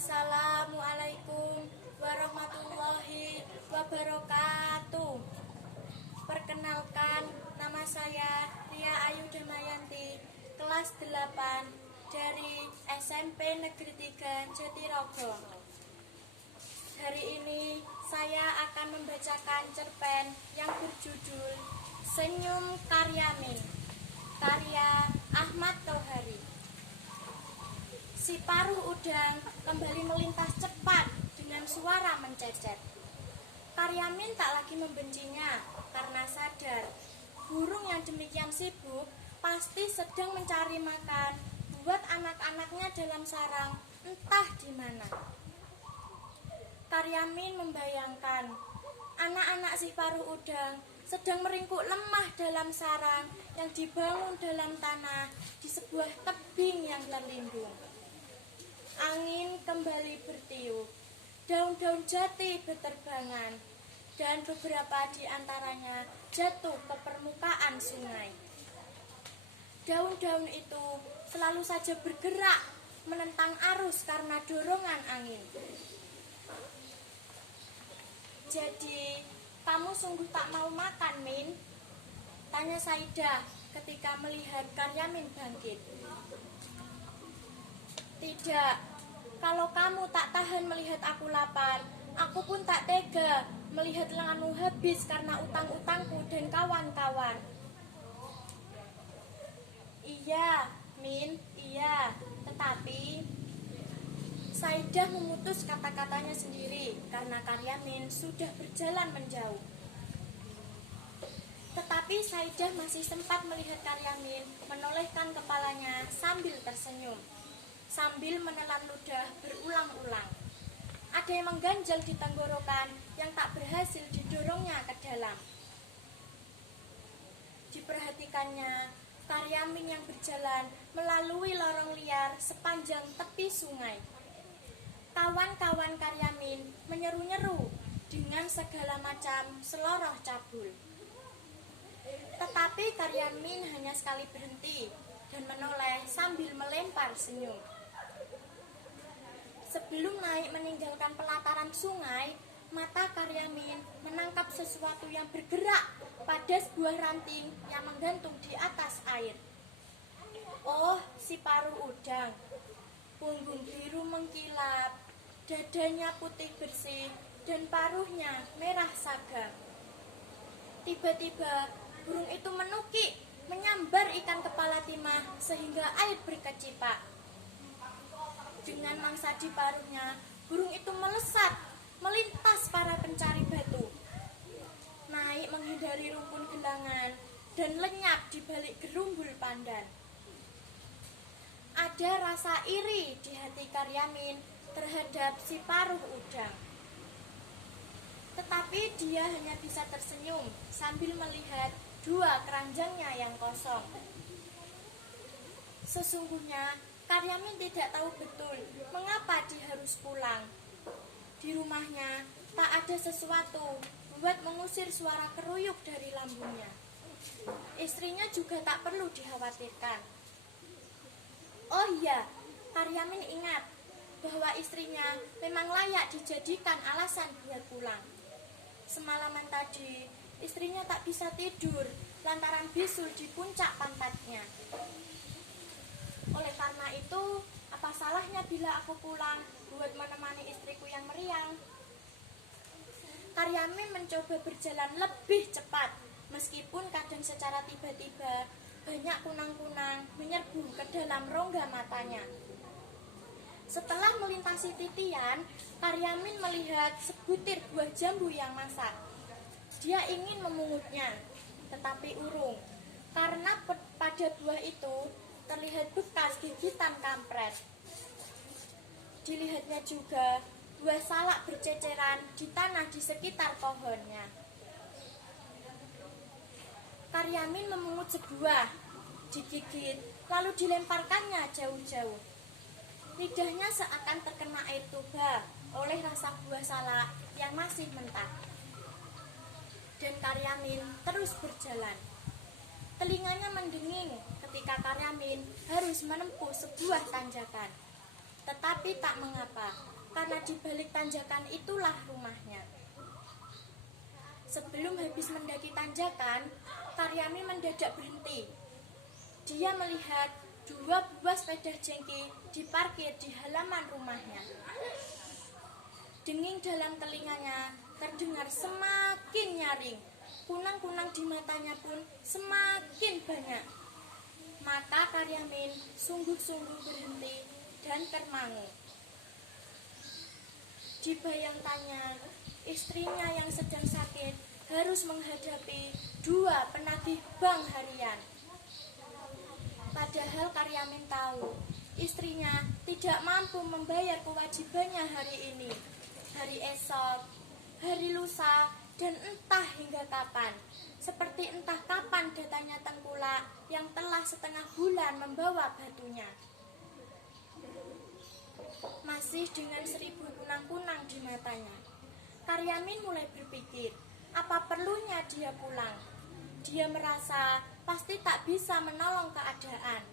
Assalamualaikum warahmatullahi wabarakatuh. Perkenalkan, nama saya Ria Ayu Damayanti, kelas 8 dari SMP Negeri 3 Jatirogo. Hari ini saya akan membacakan cerpen yang berjudul Senyum Karyamin, karya Ahmad Tohari. Si paruh udang kembali melintas cepat dengan suara mencecet. Karyamin tak lagi membencinya karena sadar burung yang demikian sibuk pasti sedang mencari makan buat anak-anaknya dalam sarang entah di mana. Karyamin membayangkan anak-anak si paruh udang sedang meringkuk lemah dalam sarang yang dibangun dalam tanah di sebuah tebing yang berlindung. Angin kembali bertiup, daun-daun jati berterbangan, dan beberapa di antaranya jatuh ke permukaan sungai. Daun-daun itu selalu saja bergerak menentang arus karena dorongan angin. Jadi, kamu sungguh tak mau makan, Min? Tanya Saidah ketika melihat Karyamin bangkit. Tidak, kalau kamu tak tahan melihat aku lapar, aku pun tak tega melihat lenganmu habis karena utang-utangku dan kawan-kawan. Iya, Min, iya, tetapi Saidah memutus kata-katanya sendiri karena Karyamin sudah berjalan menjauh. Tetapi Saidah masih sempat melihat Karyamin menolehkan kepalanya sambil tersenyum, sambil menelan ludah berulang-ulang. Ada yang mengganjal di tenggorokan yang tak berhasil didorongnya ke dalam. Diperhatikannya, Karyamin yang berjalan melalui lorong liar sepanjang tepi sungai. Kawan-kawan Karyamin menyeru-nyeru dengan segala macam seloroh cabul. Tetapi Karyamin hanya sekali berhenti dan menoleh sambil melempar senyum. Sebelum naik meninggalkan pelataran sungai, mata Karyamin menangkap sesuatu yang bergerak pada sebuah ranting yang menggantung di atas air. Oh, si paruh udang. Punggung biru mengkilap, dadanya putih bersih, dan paruhnya merah sagam. Tiba-tiba, burung itu menukik, menyambar ikan kepala timah sehingga air berkecipak. Dengan mangsa di paruhnya, burung itu melesat, melintas para pencari batu, naik menghindari rumpun gelangan, dan lenyap di balik gerumbul pandan. Ada rasa iri di hati Karyamin terhadap si paruh udang. Tetapi dia hanya bisa tersenyum sambil melihat dua keranjangnya yang kosong. Sesungguhnya Karyamin tidak tahu betul mengapa dia harus pulang. Di rumahnya tak ada sesuatu buat mengusir suara keruyuk dari lambungnya. Istrinya juga tak perlu dikhawatirkan. Oh iya, Karyamin ingat bahwa istrinya memang layak dijadikan alasan buat pulang. Semalaman tadi, istrinya tak bisa tidur lantaran bisul di puncak pantatnya. Oleh karena itu, apa salahnya bila aku pulang buat menemani istriku yang meriang? Karyamin mencoba berjalan lebih cepat, meskipun kadang secara tiba-tiba banyak kunang-kunang menyerbu ke dalam rongga matanya. Setelah melintasi titian, Karyamin melihat sebutir buah jambu yang masak. Dia ingin memungutnya, tetapi urung, karena pada buah itu terlihat bekas gigitan kampret. Dilihatnya juga buah salak berceceran di tanah di sekitar pohonnya. Karyamin memungut sebuah, digigit, lalu dilemparkannya jauh-jauh. Lidahnya seakan terkena air tuba oleh rasa buah salak yang masih mentah. Dan Karyamin terus berjalan. Telinganya mendenging ketika Karyamin harus menempuh sebuah tanjakan. Tetapi tak mengapa, karena di balik tanjakan itulah rumahnya. Sebelum habis mendaki tanjakan, Karyamin mendadak berhenti. Dia melihat 2 buah sepeda jengki diparkir di halaman rumahnya. Denging dalam telinganya terdengar semakin nyaring. Kunang-kunang di matanya pun semakin banyak. Maka Karyamin sungguh-sungguh berhenti dan termangu. Dibayangkannya, istrinya yang sedang sakit harus menghadapi 2 penagih bank harian. Padahal Karyamin tahu, istrinya tidak mampu membayar kewajibannya hari ini, hari esok, hari lusa, dan entah hingga kapan. Seperti entah kapan datangnya tengkulak yang telah setengah bulan membawa batunya. Masih dengan 1000 kunang-kunang di matanya, Karyamin mulai berpikir, apa perlunya dia pulang? Dia merasa pasti tak bisa menolong keadaan,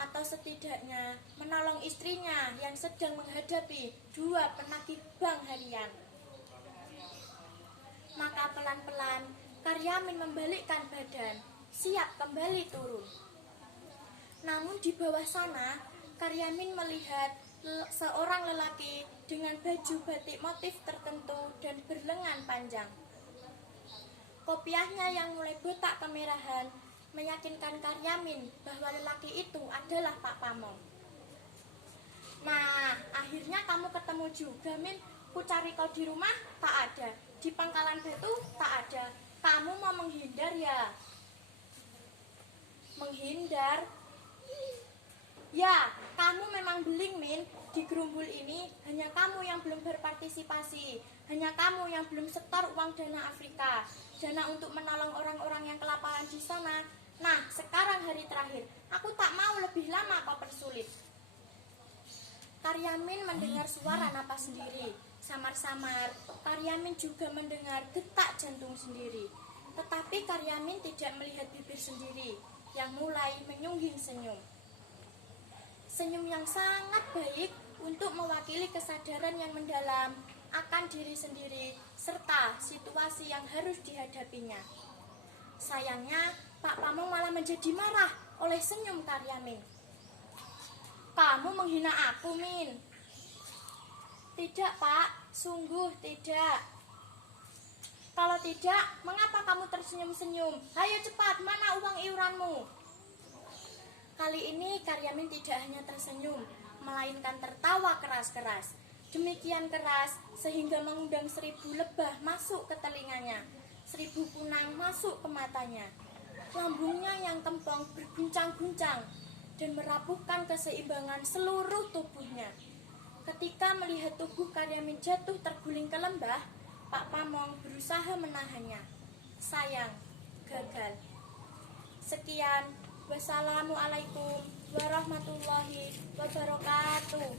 atau setidaknya menolong istrinya yang sedang menghadapi 2 penagih bank harian. Maka pelan-pelan Karyamin membalikkan badan, siap kembali turun. Namun di bawah sana, Karyamin melihat seorang lelaki dengan baju batik motif tertentu dan berlengan panjang. Kopiahnya yang mulai botak kemerahan meyakinkan Karyamin bahwa lelaki itu adalah Pak Pamong. Nah, akhirnya kamu ketemu juga, Min. Ku cari kau di rumah, tak ada. Di pangkalan batu, tak ada. Kamu mau menghindar ya? Menghindar? Ya, kamu memang beling, Min. Di gerumbul ini hanya kamu yang belum berpartisipasi. Hanya kamu yang belum setor uang dana Afrika, dana untuk menolong orang-orang yang kelaparan di sana. Nah, sekarang hari terakhir. Aku tak mau lebih lama kau persulit. Karyamin mendengar suara napas sendiri. Samar-samar, Karyamin juga mendengar detak jantung sendiri. Tetapi Karyamin tidak melihat bibir sendiri yang mulai menyungging senyum. Senyum yang sangat baik untuk mewakili kesadaran yang mendalam akan diri sendiri serta situasi yang harus dihadapinya. Sayangnya, Pak Pamong malah menjadi marah oleh senyum Karyamin. Kamu menghina aku, Min. Tidak, Pak. Sungguh tidak. Kalau tidak, mengapa kamu tersenyum-senyum? Ayo cepat, mana uang iuranmu? Kali ini Karyamin tidak hanya tersenyum, melainkan tertawa keras-keras. Demikian keras sehingga mengundang 1000 lebah masuk ke telinganya, 1000 punang masuk ke matanya. Lambungnya yang kempong berguncang-guncang dan merapuhkan keseimbangan seluruh tubuhnya. Ketika melihat tubuh Karyamin jatuh terguling ke lembah, Pak Pamong berusaha menahannya. Sayang, gagal. Sekian, wassalamualaikum warahmatullahi wabarakatuh.